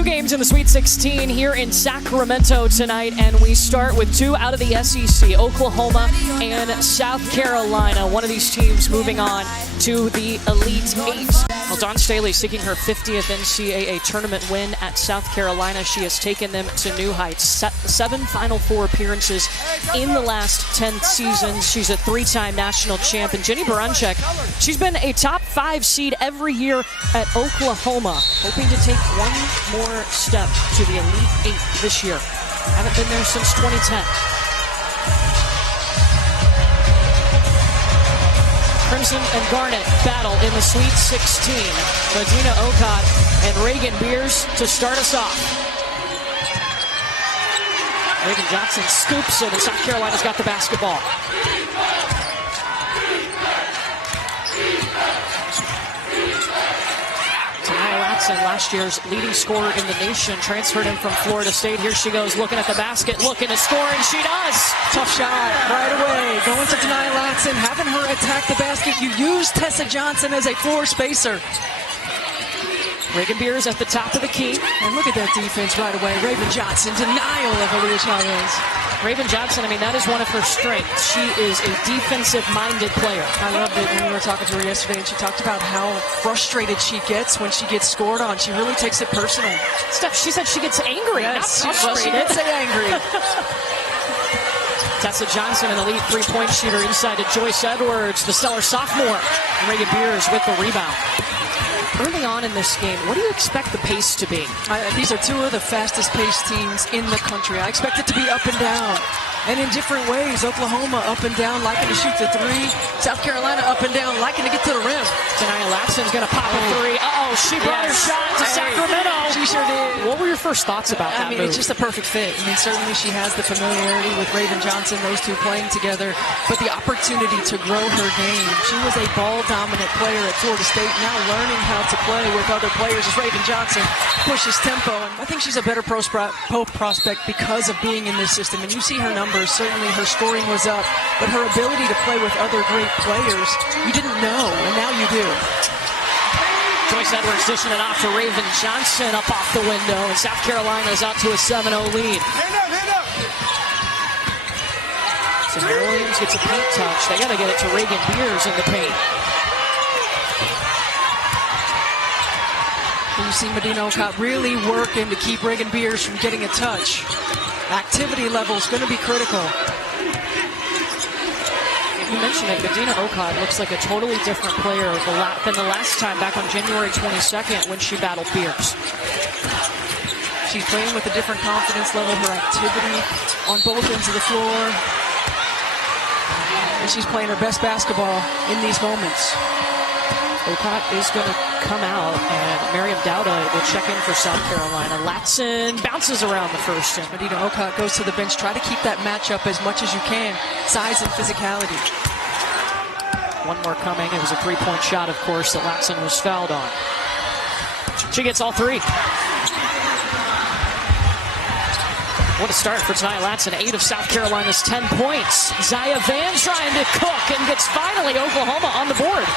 Two games in the Sweet 16 here in Sacramento tonight, and we start with two out of the SEC, Oklahoma and South Carolina. One of these teams moving on to the Elite Eight. Well, Dawn Staley seeking her 50th NCAA tournament win at South Carolina. She has taken them to new heights. 7 Final Four appearances in the last 10 seasons. She's a 3-time national champ. And Jenny Baranczyk, she's been a top 5 seed every year at Oklahoma, hoping to take one more step to the Elite Eight this year. Haven't been there since 2010. Crimson and Garnet battle in the Sweet 16. Medina Okot and Reagan Beers to start us off. Reagan Johnson scoops it, and South Carolina's got the basketball. Latson, last year's leading scorer in the nation, transferred him from Florida State. Here she goes, looking at the basket, looking to score, and she does. Tough shot right away. Going to deny Latson, having her attack the basket. You use Tessa Johnson as a floor spacer. Reagan Beers at the top of the key. And look at that defense right away. Raven Johnson, denial of Aaliyah Chavez. Raven Johnson, I mean, that is one of her strengths. She is a defensive-minded player. I loved it when we were talking to her yesterday, and she talked about how frustrated she gets when she gets scored on. She really takes it personal. Steph, she said she gets angry, yes, not frustrated. She did say angry. Tessa Johnson, an elite three-point shooter, inside to Joyce Edwards, the stellar sophomore. Reagan Beers with the rebound. Early on in this game, what do you expect the pace to be? These are two of the fastest-paced teams in the country. I expect it to be up and down, and in different ways. Oklahoma up and down, liking to shoot the three. South Carolina up and down, liking to get to the rim. Denia Latson's going to pop a three. Uh-oh, she brought her shot to Sacramento. She sure did. What were your first thoughts about that move? It's just a perfect fit. I mean, certainly she has the familiarity with Raven Johnson, those two playing together, but the opportunity to grow her game. She was a ball-dominant player at Florida State, now learning how to play with other players as Raven Johnson pushes tempo. And I think she's a better pro prospect because of being in this system. And you see her numbers, certainly her scoring was up, but her ability to play with other great players, you didn't know, and now you do. Joyce Edwards dishing it off to Raven Johnson up off the window, and South Carolina's out to a 7-0 lead. So Mary Williams gets a paint touch. They got to get it to Reagan Beers in the paint. You see Medina Okot really working to keep Reagan Beers from getting a touch. Activity level is going to be critical. You mentioned it, Medina Okot looks like a totally different player than the last time, back on January 22nd when she battled Beers. She's playing with a different confidence level, her activity on both ends of the floor. And she's playing her best basketball in these moments. Okot is going to come out, and Miriam Dowda will check in for South Carolina. Latson bounces around the first. And Medina Okot goes to the bench. Try to keep that matchup as much as you can. Size and physicality. One more coming. It was a three-point shot, of course, that Latson was fouled on. She gets all three. What a start for Denia Latson. 8 of South Carolina's 10 points. Zaya Van trying to cook and gets finally Oklahoma on the board.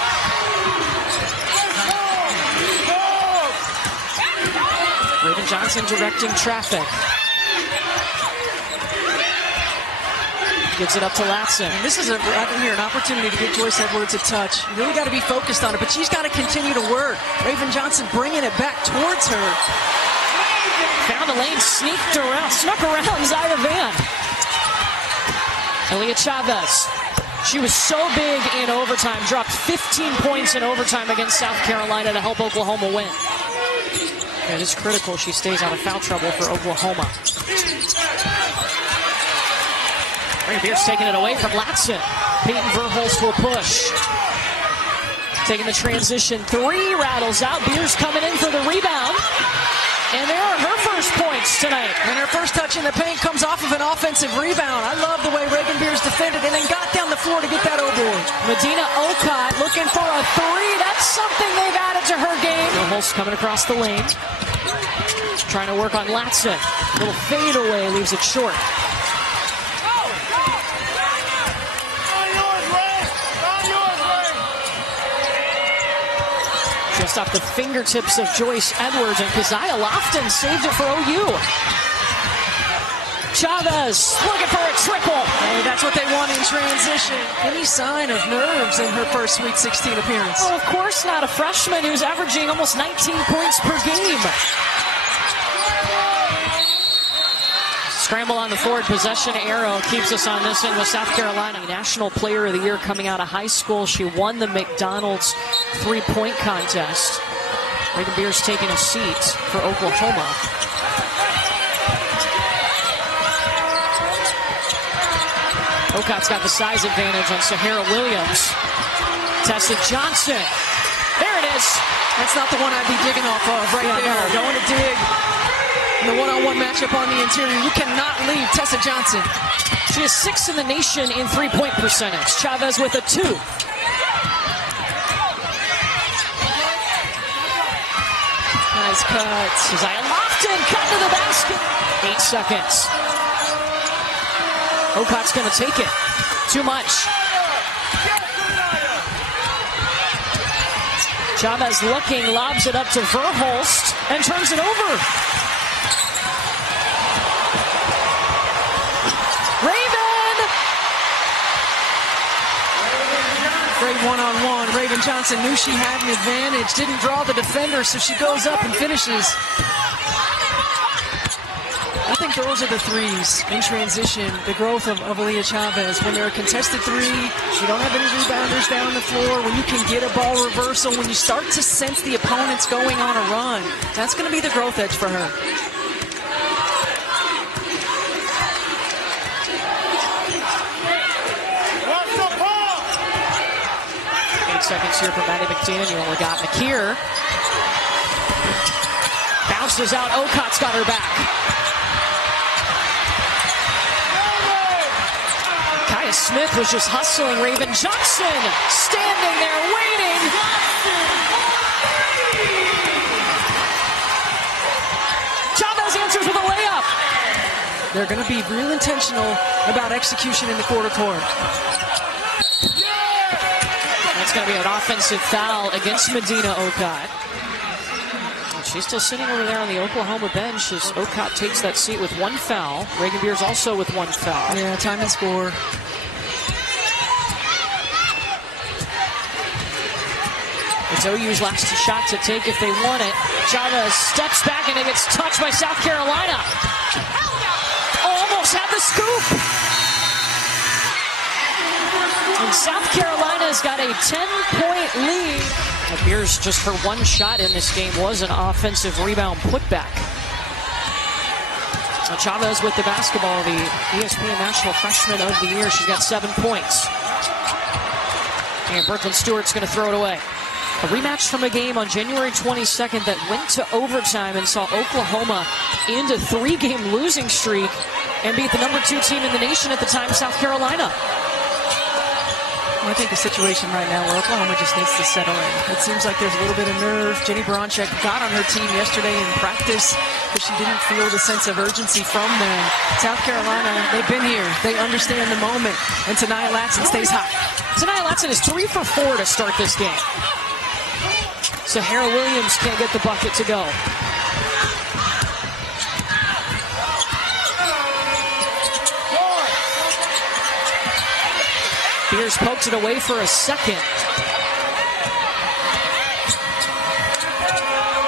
Raven Johnson directing traffic. Gives it up to Latson. And this is right here, an opportunity to get Joyce Edwards a touch. You really got to be focused on it, but she's got to continue to work. Raven Johnson bringing it back towards her. Found a lane, snuck around Zaya Van. Aaliyah Chavez. She was so big in overtime, dropped 15 points in overtime against South Carolina to help Oklahoma win. It is critical she stays out of foul trouble for Oklahoma. Reagan Beers taking it away from Latson. Peyton Verhulst will push. Taking the transition three, rattles out. Beers coming in for the rebound. And there are her first points tonight. And her first touch in the paint comes off of an offensive rebound. I love the way Reagan Beers defended and then got down the floor to get that over with. Medina Okot looking for a three. That's something they've added to her game. Verhulst coming across the lane. Trying to work on Latson. Little fade away, leaves it short. just off the fingertips of Joyce Edwards, and Keziah Lofton saved it for OU. Chavez looking for a triple. Hey, that's what they want in transition. Any sign of nerves in her first Sweet 16 appearance? Oh, of course not. A freshman who's averaging almost 19 points per game. Scramble on the forward possession arrow keeps us on this end with South Carolina. National Player of the Year coming out of high school. She won the McDonald's three-point contest. Reagan Beers taking a seat for Oklahoma. Okot's got the size advantage on Sahara Williams. Tessa Johnson. There it is. That's not the one I'd be digging off of right there. No. Going to dig. In the one-on-one matchup on the interior, you cannot leave Tessa Johnson. She is 6th in the nation in three-point percentage. Chavez with a 2. Nice cut. Keziah Lofton cut to the basket. 8 seconds. Okot's going to take it. Too much. Chavez looking, lobs it up to Verhulst, and turns it over. Raven! Great one-on-one. Raven Johnson knew she had an advantage, didn't draw the defender, so she goes up and finishes. I think those are the threes in transition, the growth of Aaliyah Chavez. When they're a contested three, you don't have any rebounders down the floor, when you can get a ball reversal, when you start to sense the opponent's going on a run, that's going to be the growth edge for her. Seconds here from Maddie McDaniel. We got McKeer. Bounces out. Okot's got her back. Kaya Smith was just hustling Raven Johnson. Standing there waiting. Chavez answers with a layup. They're going to be real intentional about execution in the quarter court. It's going to be an offensive foul against Medina Okot. She's still sitting over there on the Oklahoma bench as Okot takes that seat with 1 foul. Reagan Beers also with 1 foul. Yeah, time and score. It's OU's last shot to take if they want it. Chavez steps back and it gets touched by South Carolina. Almost had the scoop. And South Carolina's got a 10-point lead. Beers, just her 1 shot in this game was an offensive rebound putback. Now Chavez with the basketball, the ESPN National Freshman of the Year. She's got 7 points. And Brooklyn Stewart's going to throw it away. A rematch from a game on January 22nd that went to overtime and saw Oklahoma end a 3-game losing streak and beat the number 2 team in the nation at the time, South Carolina. I think a situation right now where Oklahoma just needs to settle in. It seems like there's a little bit of nerve. Jenny Baranczyk got on her team yesterday in practice, but she didn't feel the sense of urgency from them. South Carolina, they've been here. They understand the moment. And Tania Latson stays hot. Tania Latson is 3 for 4 to start this game. Sahara Williams can't get the bucket to go. Beers poked it away for a second.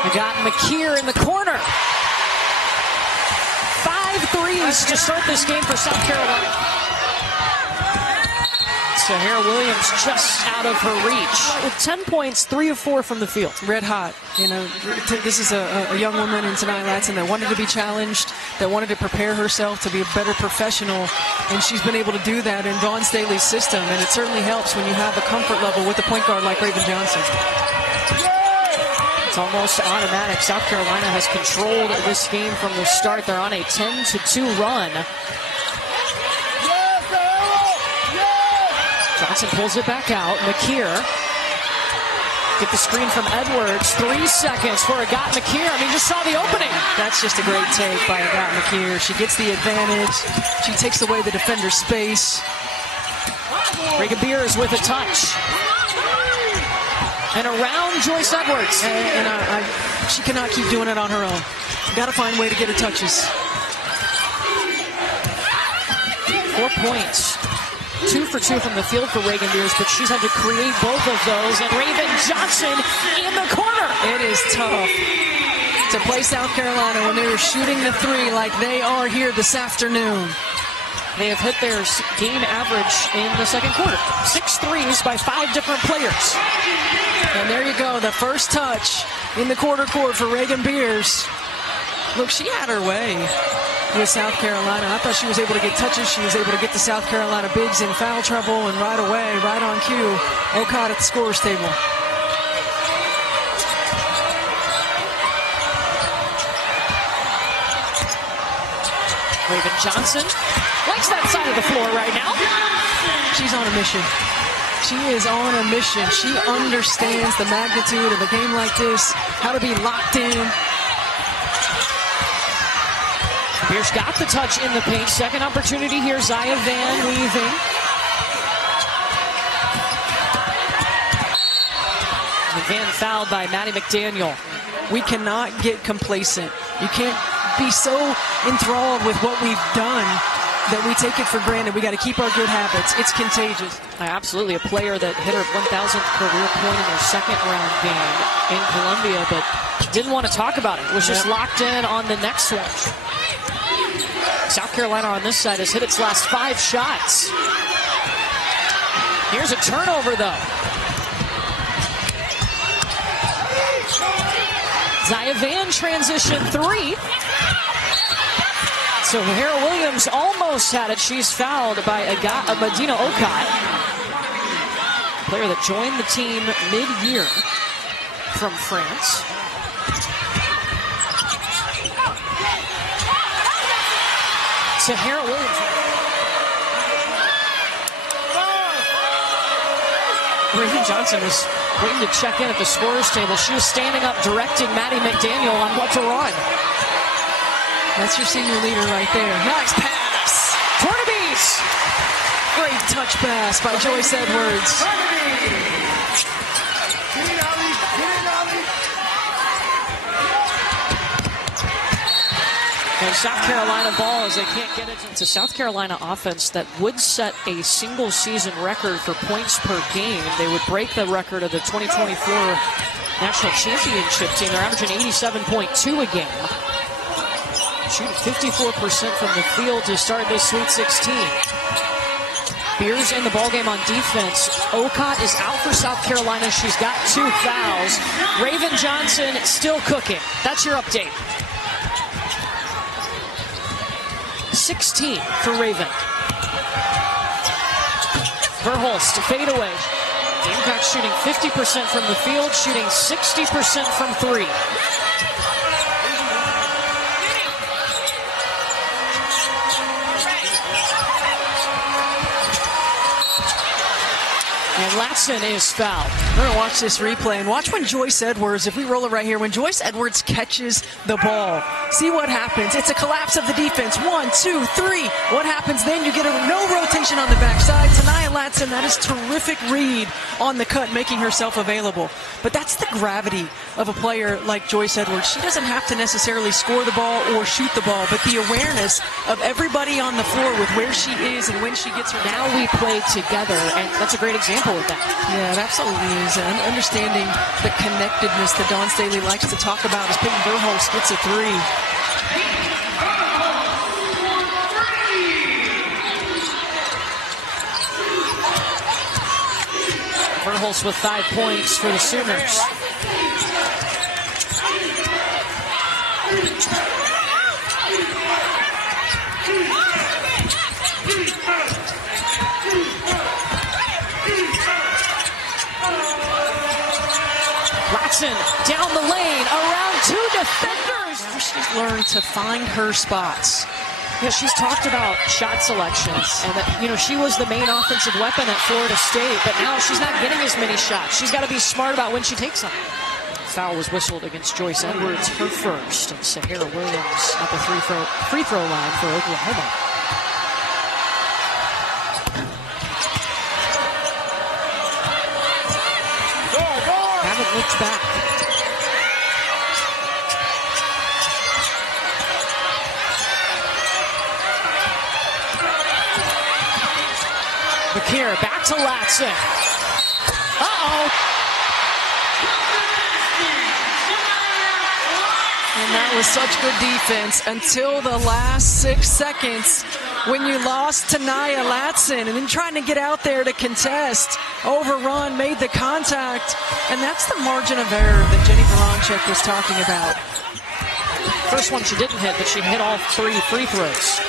We got McKeer in the corner. 5 threes to start this game for South Carolina. Sahara Williams just out of her reach. With 10 points, 3 of 4 from the field. Red hot. You know, this is a young woman in Tania Latson that wanted to be challenged, that wanted to prepare herself to be a better professional, and she's been able to do that in Dawn Staley's system, and it certainly helps when you have a comfort level with a point guard like Raven Johnson. It's almost automatic. South Carolina has controlled this game from the start. They're on a 10-2 run. Johnson pulls it back out. McKeer. Get the screen from Edwards. 3 seconds for Agat McKeer. I mean, just saw the opening. That's just a great take by Agat McKeer. She gets the advantage. She takes away the defender's space. Reagan Beers with a touch. And around Joyce Edwards. And she cannot keep doing it on her own. Got to find a way to get her touches. 4 points. 2 for 2 from the field for Reagan Beers, but she's had to create both of those. And Raven Johnson in the corner. It is tough to play South Carolina when they're shooting the three like they are here this afternoon. They have hit their game average in the second quarter. 6 threes by 5 different players. And there you go, the first touch in the quarter court for Reagan Beers. Look, she had her way with South Carolina. I thought she was able to get touches. She was able to get the South Carolina bigs in foul trouble, and right away, right on cue, Okot at the scorer's table. Raven Johnson likes that side of the floor right now. She's on a mission. She is on a mission. She understands the magnitude of a game like this, how to be locked in. Beers got the touch in the paint. Second opportunity here. Zaya Van weaving. Van fouled by Maddie McDaniel. We cannot get complacent. You can't be so enthralled with what we've done that we take it for granted. We got to keep our good habits. It's contagious. Absolutely. A player that hit her 1,000th career point in their second round game in Columbia, but didn't want to talk about it. Was just locked in on the next one. South Carolina on this side has hit its last 5 shots. Here's a turnover, though. Zaya Van transition 3. So Hera Williams almost had it. She's fouled by Medina Okot, player that joined the team mid-year from France. To Hera Williams. Raven Johnson was waiting to check in at the scorer's table. She was standing up directing Maddie McDaniel on what to run. That's your senior leader right there. Nice pass. Tornabees. Great touch pass by Joyce Edwards. And South Carolina ball as they can't get it. It's a South Carolina offense that would set a single season record for points per game. They would break the record of the 2024 National Championship team. They're averaging 87.2 a game. Shooting 54% from the field to start this Sweet 16. Beers in the ballgame on defense. Okot is out for South Carolina. She's got 2 fouls. Raven Johnson still cooking. That's your update. 16 for Raven. Verhulst, fade away. Gamecocks shooting 50% from the field, shooting 60% from 3. And Latson is fouled. We're going to watch this replay and watch when Joyce Edwards, if we roll it right here, when Joyce Edwards catches the ball. See what happens. It's a collapse of the defense. 1, 2, 3. What happens then? You get no rotation on the backside. Tanaya Latson, that is terrific read on the cut, making herself available. But that's the gravity of a player like Joyce Edwards. She doesn't have to necessarily score the ball or shoot the ball, but the awareness of everybody on the floor with where she is and when she gets her. Now we play together, and that's a great example of that. Yeah, it absolutely is. And understanding the connectedness that Dawn Staley likes to talk about as Peyton Verhulst gets a 3. Verhulst with 5 points for the Sooners. Latson down the lane, around 2 defenders. Now she's learned to find her spots. Yeah, she's talked about shot selections and that, she was the main offensive weapon at Florida State, but now she's not getting as many shots. She's got to be smart about when she takes them. Foul was whistled against Joyce Edwards, her first, and Sahara Williams at the free throw line for Oklahoma. looked back. McKeer back to Latson. Uh-oh. And that was such good defense until the last 6 seconds when you lost to Nia Latson and then trying to get out there to contest, overrun, made the contact. And that's the margin of error that Jenny Baranczyk was talking about. First one she didn't hit, but she hit all 3 free throws.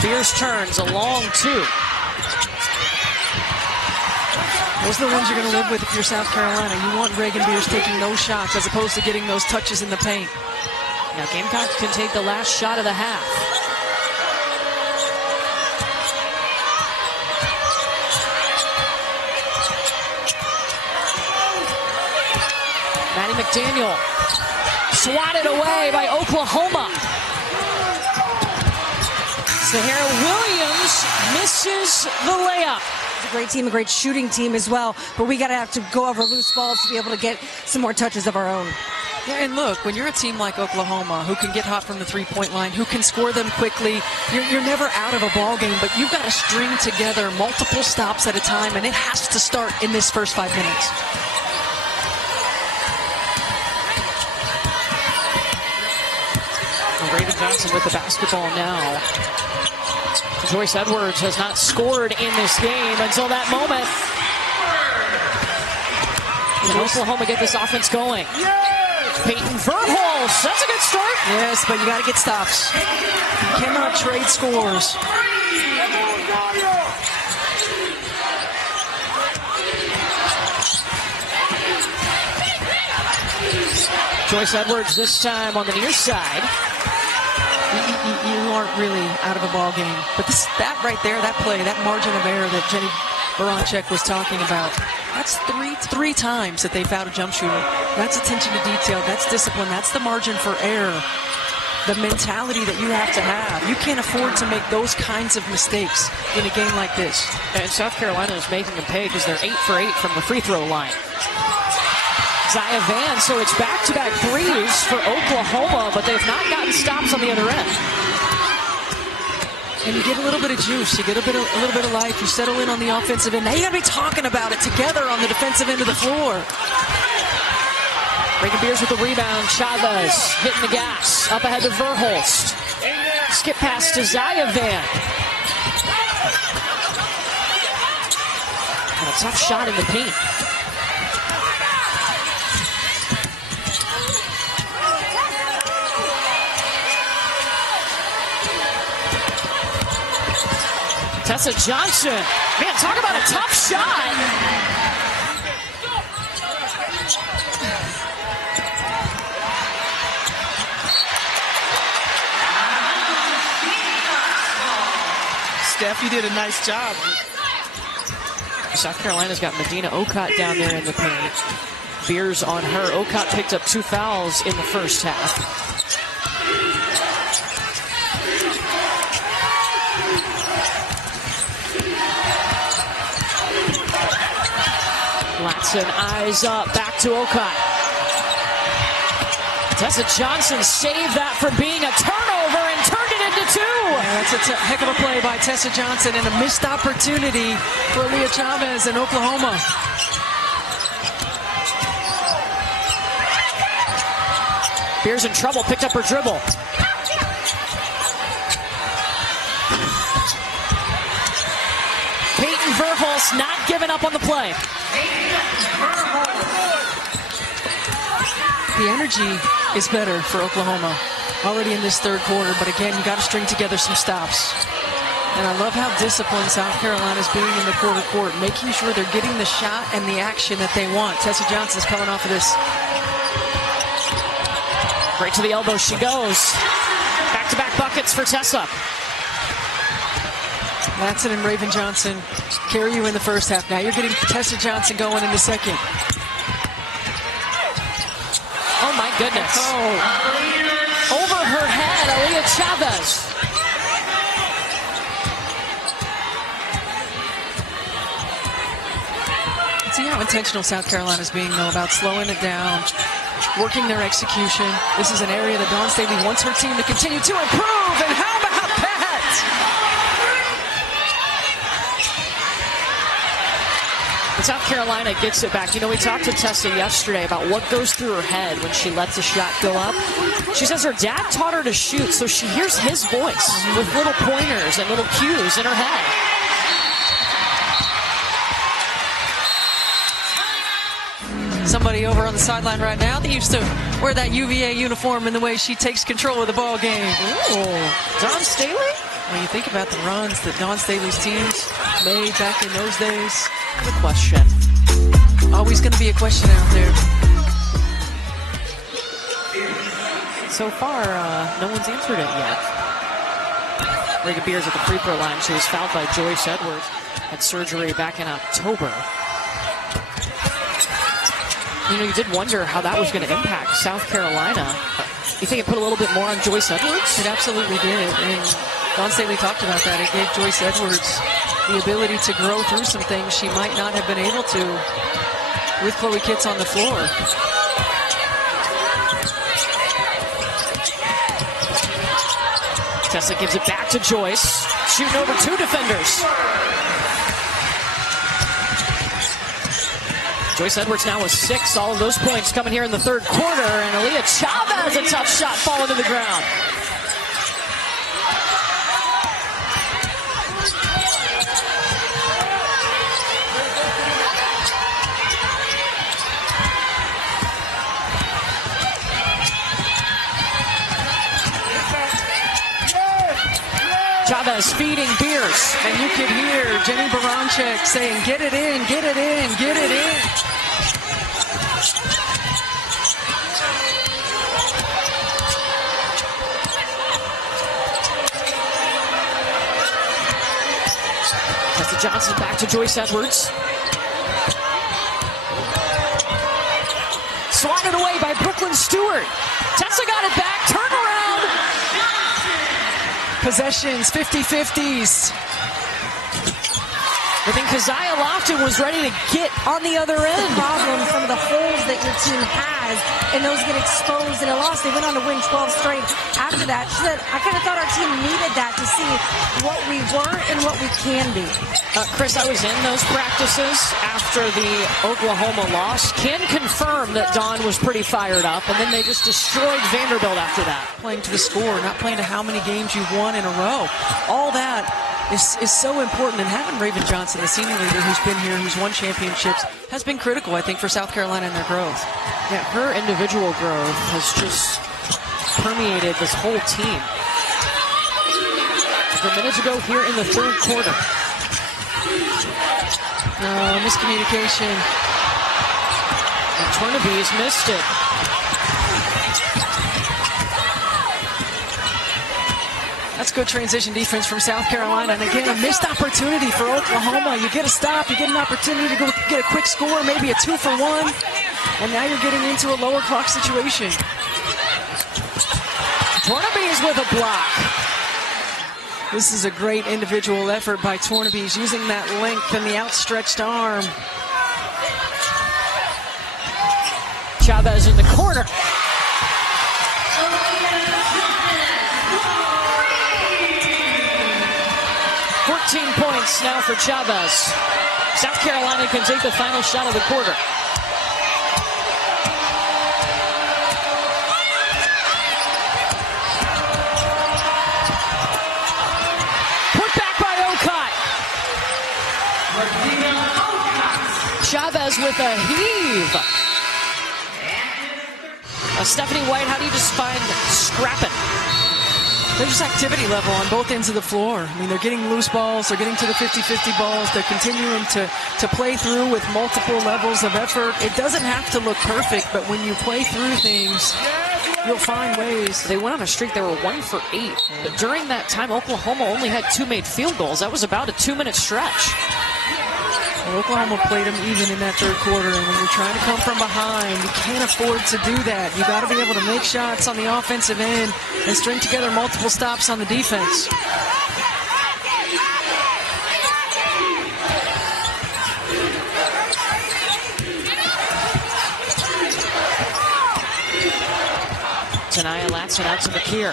Beers turns a long 2. Those are the ones you're going to live with if you're South Carolina. You want Reagan Beers taking those shots as opposed to getting those touches in the paint. Now Gamecocks can take the last shot of the half. Maddie McDaniel swatted away by Oklahoma. Sahara Williams misses the layup. It's a great team, a great shooting team as well, but we got to have to go over loose balls to be able to get some more touches of our own. Yeah, and look, when you're a team like Oklahoma who can get hot from the three-point line, who can score them quickly, you're never out of a ball game, but you've got to string together multiple stops at a time, and it has to start in this first 5 minutes. Raven Johnson with the basketball now. Joyce Edwards has not scored in this game until that moment. Can Oklahoma get this offense going? Peyton Verholst, that's a good start. Yes, but you got to get stops. You cannot trade scores. Joyce Edwards this time on the near side. You aren't really out of a ball game. But that right there, that play, that margin of error that Jenny Baranczyk was talking about, that's three times that they fouled a jump shooter. That's attention to detail. That's discipline. That's the margin for error. The mentality that you have to have. You can't afford to make those kinds of mistakes in a game like this. And South Carolina is making them pay because they're 8 for 8 from the free throw line. Zaya Van, so it's back-to-back threes for Oklahoma, but they've not gotten stops on the other end. And you get a little bit of juice, you get a little bit of life, you settle in on the offensive end. Now you got to be talking about it together on the defensive end of the floor. Reagan Beers with the rebound. Chavez hitting the gas. Up ahead to Verholst. Skip pass to Zaya Van. And a tough shot in the paint. Tessa Johnson. Man, talk about a tough shot. Steph, you did a nice job. South Carolina's got Medina Okot down there in the paint. Beers on her. Okot picked up 2 fouls in the first half. Latson eyes up, back to Okot. Tessa Johnson saved that from being a turnover and turned it into 2. Yeah, that's a heck of a play by Tessa Johnson and a missed opportunity for Leah Chavez in Oklahoma. Beers in trouble, picked up her dribble. Peyton Verholst not giving up on the play. The energy is better for Oklahoma already in this third quarter, but again, you got to string together some stops. And I love how disciplined South Carolina's being in the quarter court, making sure they're getting the shot and the action that they want. Tessa Johnson's coming off of this. Right to the elbow she goes. Back-to-back buckets for Tessa. Latson and Raven Johnson carry you in the first half. Now you're getting Tessa Johnson going in the second. Oh my goodness. Oh. Over her head, Aaliyah Chavez. how intentional South Carolina's being, though, about slowing it down, working their execution. This is an area that Dawn Staley wants her team to continue to improve, and how about that? And South Carolina gets it back. You know, we talked to Tessa yesterday about what goes through her head when she lets a shot go up. She says her dad taught her to shoot, so she hears his voice with little pointers and little cues in her head. Somebody over on the sideline right now that used to wear that UVA uniform and the way she takes control of the ball game. Ooh, Dawn Staley? When you think about the runs that Dawn Staley's teams made back in those days. The question. Always going to be a question out there. So far, no one's answered it yet. Reagan Beers at the free throw line. She was fouled by Joyce Edwards. Had surgery back in October. You know, you did wonder how that was going to impact South Carolina. You think it put a little bit more on Joyce Edwards? It absolutely did. And Dawn Staley talked about that. It gave Joyce Edwards the ability to grow through some things she might not have been able to with Chloe Kitts on the floor. Tessa gives it back to Joyce. Shooting over two defenders. Joyce Edwards now with 6. All of those points coming here in the third quarter. And Aaliyah Chavez, a tough shot falling to the ground. Chavez feeding Beers. And you could hear Jenny Baranczyk saying, get it in, get it in, get it in. Tessa Johnson back to Joyce Edwards. Swatted away by Brooklyn Stewart. Tessa got it back, turnaround. Possessions, 50-50s. I think Keziah Lofton was ready to get on the other end. Problem, some of the holes that your team has, and those get exposed in a loss. They went on to win 12 straight after that. She said, I kind of thought our team needed that to see what we were and what we can be. Chris, I was in those practices after the Oklahoma loss. Can confirm that Dawn was pretty fired up, and then they just destroyed Vanderbilt after that. Playing to the score, not playing to how many games you've won in a row. All that is so important, and having Raven Johnson, the senior leader who's been here, who's won championships, has been critical, I think, for South Carolina and their growth. Yeah, her individual growth has just permeated this whole team. A minute to go here in the third quarter. Miscommunication. And Tornaby's missed it. That's good transition defense from South Carolina. And again, a missed opportunity for Oklahoma. You get a stop, you get an opportunity to go get a quick score, maybe a 2-for-1. And now you're getting into a lower clock situation. Tornaby's with a block. This is a great individual effort by Tornaby's, using that length and the outstretched arm. Chavez in the corner. Points now for Chavez. South Carolina can take the final shot of the quarter. Put back by Okot. Chavez with a heave. Stephanie White, how do you just find scrapping? There's just activity level on both ends of the floor. I mean, they're getting loose balls, they're getting to the 50-50 balls, they're continuing to play through with multiple levels of effort. It doesn't have to look perfect, but when you play through things, you'll find ways. They went on a streak, they were 1 for 8. But during that time, Oklahoma only had 2 made field goals. That was about a 2-minute stretch. Well, Oklahoma played them even in that third quarter, and when you're trying to come from behind, you can't afford to do that. You got to be able to make shots on the offensive end and string together multiple stops on the defense. Tanaya Latson out to McKeer.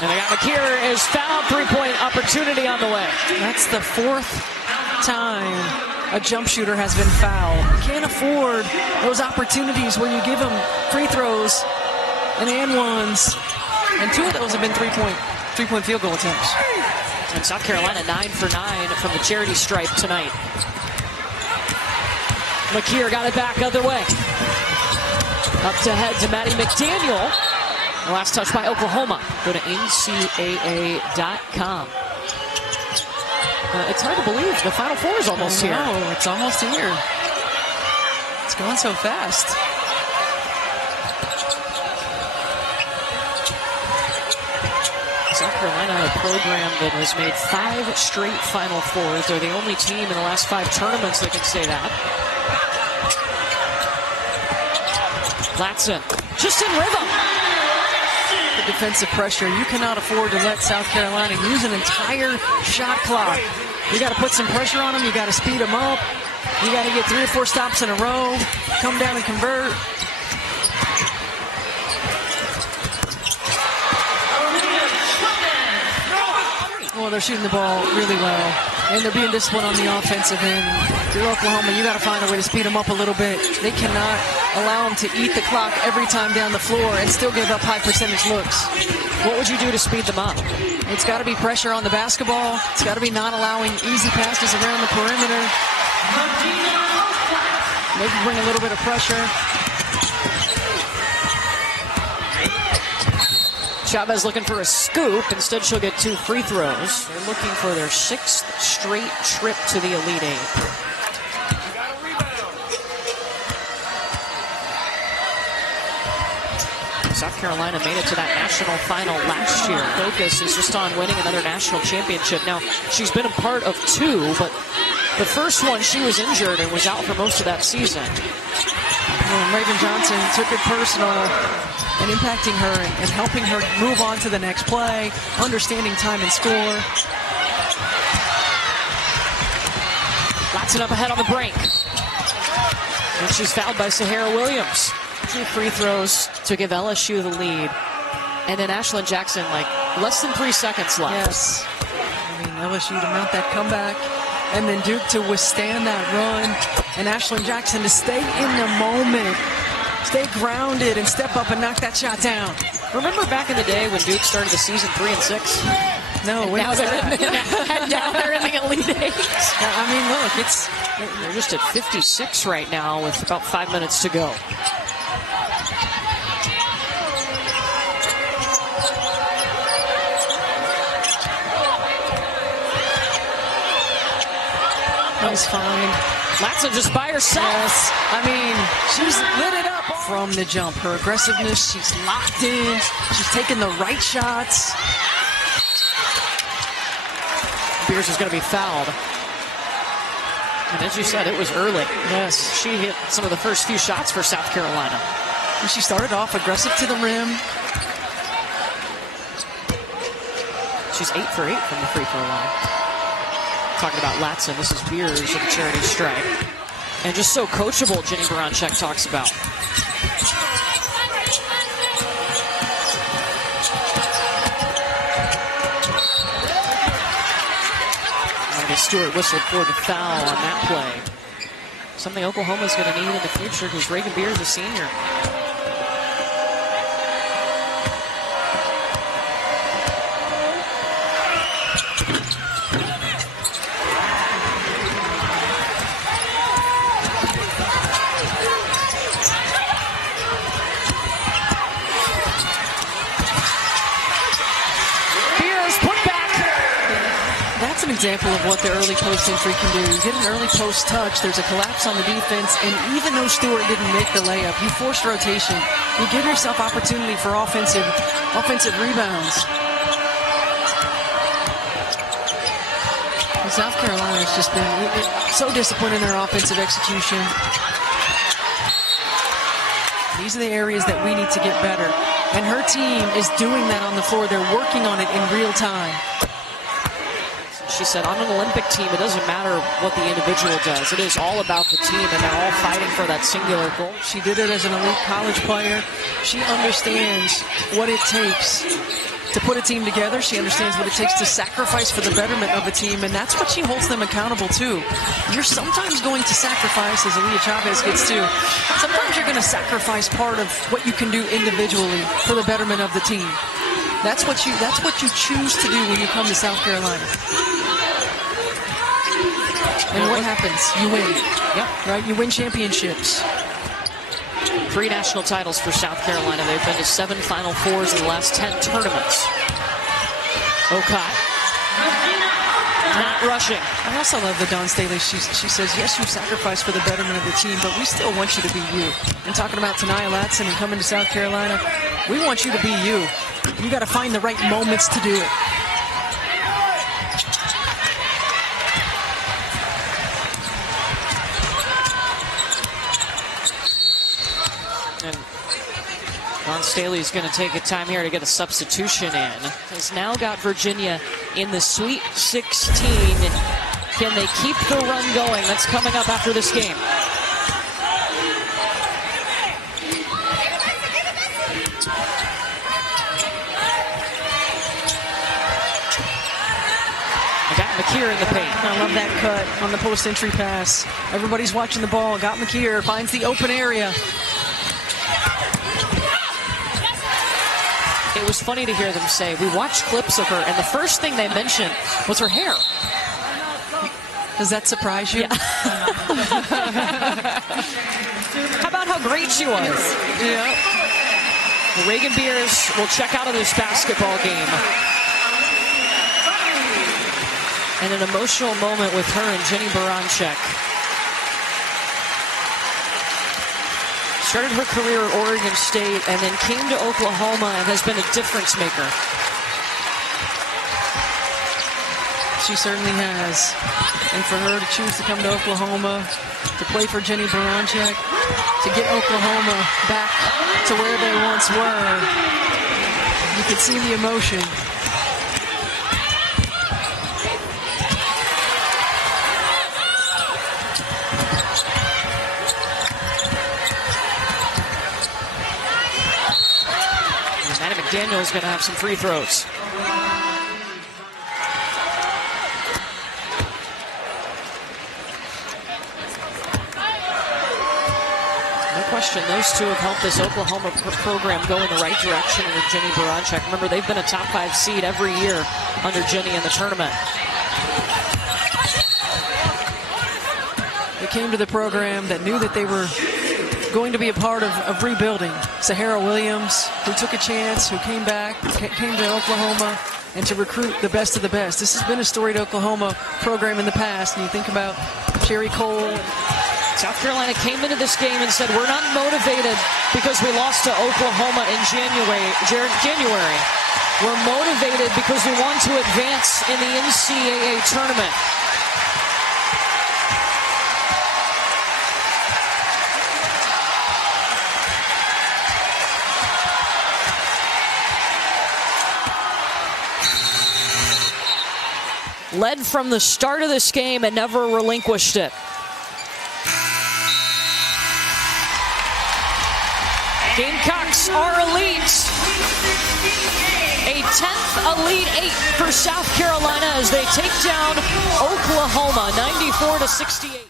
And they got McKeer is fouled. 3-point opportunity on the way. That's the 4th time a jump shooter has been fouled. You can't afford those opportunities where you give them free throws and ones. And 2 of those have been three-point field goal attempts. And South Carolina 9 for 9 from the charity stripe tonight. McKeer got it back other way. Up to head to Maddie McDaniel. The last touch by Oklahoma. Go to ncaa.com. It's hard to believe the Final Four is almost here. No, it's almost here. It's going so fast. South Carolina, a program that has made 5 straight Final Fours. They're the only team in the last 5 tournaments that can say that. Latson, just in rhythm. The defensive pressure. You cannot afford to let South Carolina use an entire shot clock. You got to put some pressure on them. You got to speed them up. You got to get 3 or 4 stops in a row. Come down and convert. Well, they're shooting the ball really well, and they're being disciplined on the offensive end. If you're Oklahoma, you got to find a way to speed them up a little bit. They cannot allow them to eat the clock every time down the floor and still give up high percentage looks. What would you do to speed them up? It's got to be pressure on the basketball. It's got to be not allowing easy passes around the perimeter. Maybe bring a little bit of pressure. Chavez looking for a scoop. Instead, she'll get 2 free throws. They're looking for their 6th straight trip to the Elite Eight. South Carolina made it to that national final last year. Focus is just on winning another national championship. Now, she's been a part of 2, but the first one, she was injured and was out for most of that season. And Raven Johnson took it personal and impacting her and helping her move on to the next play, understanding time and score. Latson up ahead on the break. And she's fouled by Sahara Williams. 2 free throws to give LSU the lead. And then Ashlyn Jackson, like, less than 3 seconds left. Yes. I mean, LSU to mount that comeback. And then Duke to withstand that run. And Ashlyn Jackson to stay in the moment. Stay grounded and step up and knock that shot down. Remember back in the day when Duke started the season 3-6? No, now they're in the Elite Eight. I mean, look, they're just at 56 right now with about 5 minutes to go. That was fine. Latson just by herself. Yes. I mean, she's lit it up from the jump. Her aggressiveness, she's locked in. She's taking the right shots. Beers is going to be fouled. And as you said, it was early. Yes. She hit some of the first few shots for South Carolina. And she started off aggressive to the rim. She's 8 for 8 from the free throw line. Talking about Latson, this is Beers at the charity stripe. And just so coachable, Jenny Baranchek talks about. Stewart whistled for the foul on that play. Something Oklahoma's going to need in the future because Reagan Beers is a senior. Example of what the early post entry can do. You get an early post touch, there's a collapse on the defense, and even though Stewart didn't make the layup, you forced rotation. You give yourself opportunity for offensive rebounds. And South Carolina has just been so disciplined in their offensive execution. These are the areas that we need to get better. And her team is doing that on the floor. They're working on it in real time. She said, on an Olympic team, it doesn't matter what the individual does. It is all about the team, and they're all fighting for that singular goal. She did it as an elite college player. She understands what it takes to put a team together. She understands what it takes to sacrifice for the betterment of a team, and that's what she holds them accountable to. You're sometimes going to sacrifice, as Aaliyah Chavez gets to, sometimes you're going to sacrifice part of what you can do individually for the betterment of the team. That's what you choose to do when you come to South Carolina. And what happens? You win. Yep. Right? You win championships. 3 national titles for South Carolina. They've been to 7 Final Fours in the last 10 tournaments. Okai. Not rushing. I also love the Dawn Staley. She says, yes, you sacrificed for the betterment of the team, but we still want you to be you. And talking about Tanaya Latson and coming to South Carolina, we want you to be you. You got to find the right moments to do it. And Dawn Staley's going to take a time here to get a substitution in. Has now got Virginia in the Sweet 16. Can they keep the run going? That's coming up after this game. McKeer in the paint. I love that cut on the post-entry pass. Everybody's watching the ball. Got McKeer, finds the open area. It was funny to hear them say, we watched clips of her, and the first thing they mentioned was her hair. Does that surprise you? Yeah. How about how great she was? Yeah. Reagan Beers will check out of this basketball game. And an emotional moment with her and Jenny Baranczyk. Started her career at Oregon State and then came to Oklahoma and has been a difference maker. She certainly has. And for her to choose to come to Oklahoma, to play for Jenny Baranczyk, to get Oklahoma back to where they once were, you could see the emotion. Daniel's going to have some free throws. No question, those two have helped this Oklahoma program go in the right direction under Jenny Baranczyk. Remember, they've been a top 5 seed every year under Jenny in the tournament. They came to the program that knew that they were going to be a part of rebuilding. Sahara Williams, who took a chance, who came back, came to Oklahoma, and to recruit the best of the best. This has been a storied Oklahoma program in the past, and you think about Sherry Cole. South Carolina came into this game and said, we're not motivated because we lost to Oklahoma in January. We're motivated because we want to advance in the NCAA tournament. Led from the start of this game and never relinquished it. Gamecocks are elite. A 10th Elite 8 for South Carolina as they take down Oklahoma 94-68.